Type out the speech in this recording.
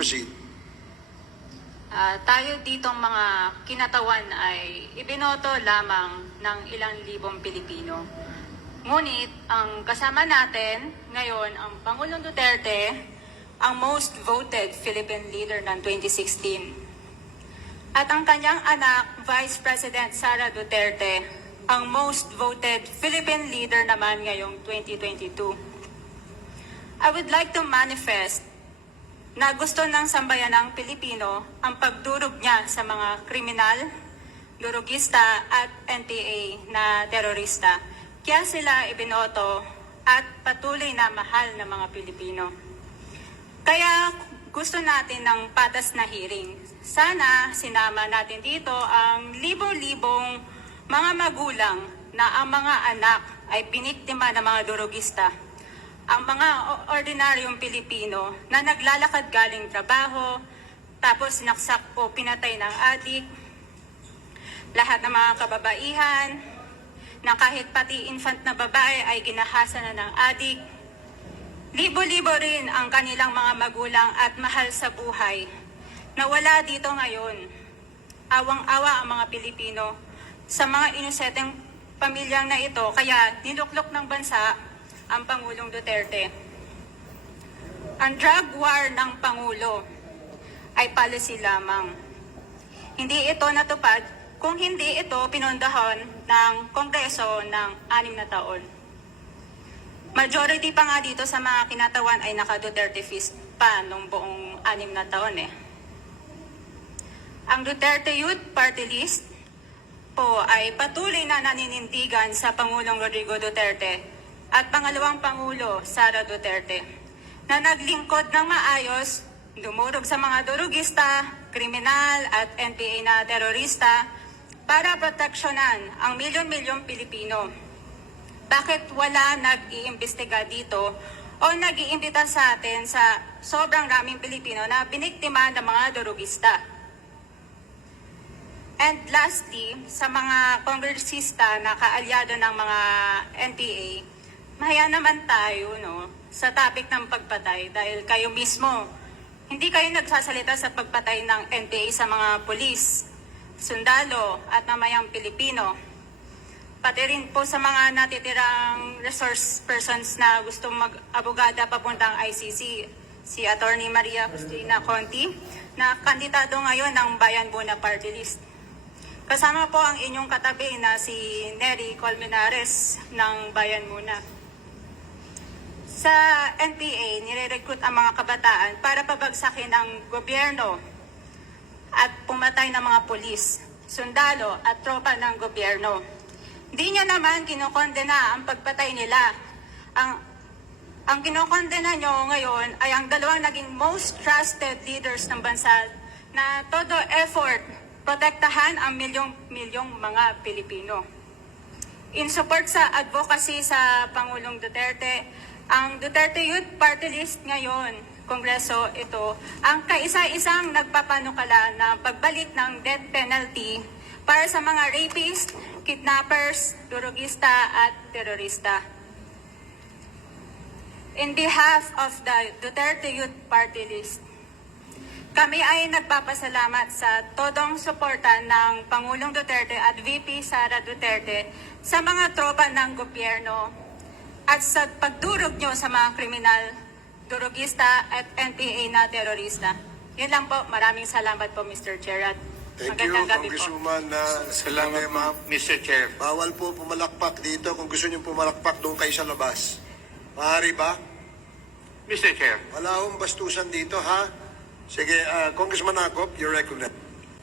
proceed. Tayo ditong mga kinatawan ay ibinoto lamang ng ilang libong Pilipino. Ngunit ang kasama natin ngayon ang Pangulong Duterte, ang most voted Philippine leader ng 2016. At ang kanyang anak, Vice President Sara Duterte, ang most voted Philippine leader naman ngayong 2022. I would like to manifest na gusto ng sambayanang Pilipino ang pagdurog niya sa mga kriminal, durugista at NPA na terorista. Kaya sila ibinoto at patuloy na mahal ng mga Pilipino. Kaya gusto natin ng patas na hearing. Sana sinama natin dito ang libo-libong mga magulang na ang mga anak ay biniktima ng mga durugista. Ang mga ordinaryong Pilipino na naglalakad galing trabaho, tapos sinaksak o pinatay ng adik, lahat ng mga kababaihan, na kahit pati infant na babae ay ginahasa na ng adik. Libo-libo rin ang kanilang mga magulang at mahal sa buhay na wala dito ngayon. Awang-awa ang mga Pilipino sa mga inosenteng pamilyang na ito, kaya niluklok ng bansa ang Pangulong Duterte. Ang drug war ng Pangulo ay policy lamang. Hindi ito natupad kung hindi ito pinundahan ng Kongreso ng 6 na taon. Majority pa nga dito sa mga kinatawan ay naka-Duterte fist pa nung buong 6 na taon eh. Ang Duterte Youth Party List po ay patuloy na naninindigan sa Pangulong Rodrigo Duterte at pangalawang Pangulo, Sara Duterte, na naglingkod ng maayos, dumurog sa mga durugista, kriminal at NPA na terorista para proteksyonan ang milyon-milyong Pilipino. Bakit wala nag-iimbestiga dito o nag-iimbita sa atin sa sobrang raming Pilipino na biniktima ng mga durugista? And lastly, sa mga kongresista na kaalyado ng mga NPA, mahaya naman tayo sa topic ng pagpatay dahil kayo mismo, hindi kayo nagsasalita sa pagpatay ng NPA sa mga pulis, sundalo at mamayang Pilipino. Pati rin po sa mga natitirang resource persons na gustong mag-abogada papuntang ICC, si Attorney Maria Cristina Conti, na kandidato ngayon ng Bayan Muna Party List. Kasama po ang inyong katabi na si Nery Colmenares ng Bayan Muna. Sa NPA, nire-recruit ang mga kabataan para pabagsakin ang gobyerno at pumatay ng mga pulis, sundalo at tropa ng gobyerno. Di niya naman kinokondena ang pagpatay nila. Ang kinokondena nyo ngayon ay ang dalawang naging most trusted leaders ng bansa na todo effort protektahan ang milyong-milyong mga Pilipino. In support sa advocacy sa Pangulong Duterte, ang Duterte Youth Party List ngayon, Kongreso ito, ang kaisa-isang nagpapanukala na pagbalik ng death penalty para sa mga rapist, kidnappers, durugista at terorista. In behalf of the Duterte Youth Party List, kami ay nagpapasalamat sa todong suporta ng Pangulong Duterte at VP Sara Duterte sa mga tropa ng gobyerno at sa pagdurog nyo sa mga kriminal, durugista at NPA na terorista. Yun lang po. Maraming salamat po, Mr. Chair. At Thank you, Congresswoman. Salamat po, Mr. Chair. Bawal po pumalakpak dito. Kung gusto niyo pumalakpak, doon kayo sa labas. Maaari ba? Mr. Chair. Wala akong bastusan dito, ha? Sige, Congressman Acop, you're recognized.